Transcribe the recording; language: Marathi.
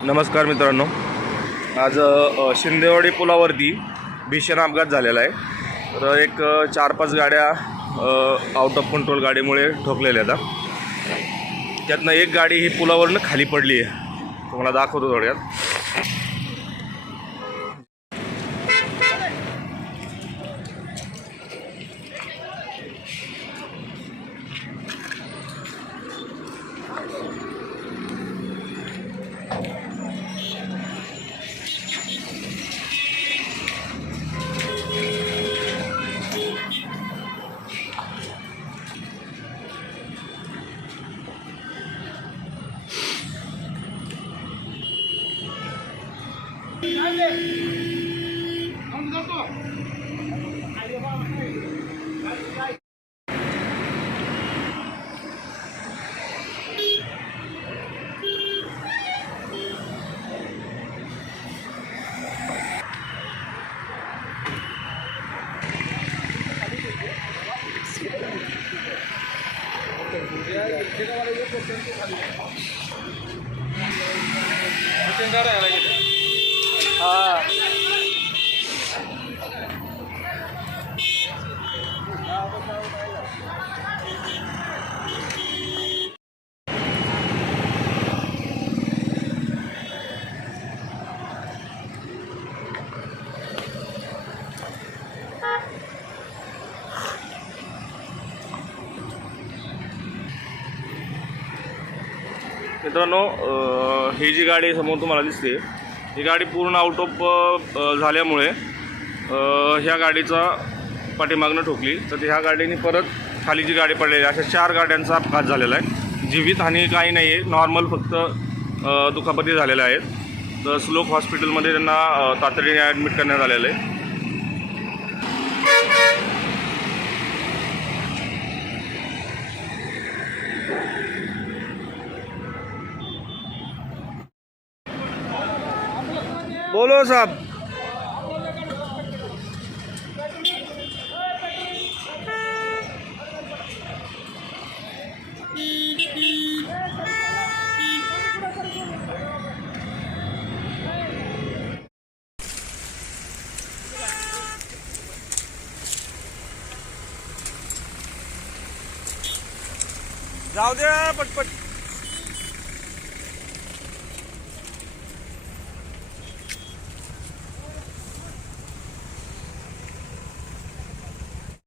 नमस्कार मित्रांनो, आज शिंदेवाडी पुलावरती भीषण अपघात झालेला आहे। तर एक 4-5 गाड्या आउट ऑफ कंट्रोल गाडीमुळे ठोकलेल्या आहेत। त्यातनं एक गाडी ही पुलावरनं खाली पडली आहे, तुम्हाला दाखवतो थोड्यात। मित्रांनो, ही जी गाडी समोर तुम्हाला दिसते, ही गाडी पूर्ण आउट ऑफ झाल्यामुळे ह्या गाडीचा पाठीमागनं ठोकली। तर ह्या गाडीने परत खाली जी गाडी पडलेली, अशा 4 गाड्यांचा अपघात झालेला आहे। जीवितहानी काही नाही आहे, नॉर्मल फक्त दुखापती झालेल्या आहेत। तर स्लोक हॉस्पिटलमध्ये त्यांना तातडीने ॲडमिट करण्यात आलेलं आहे। बोलो साहब। जाऊ दे पटपट।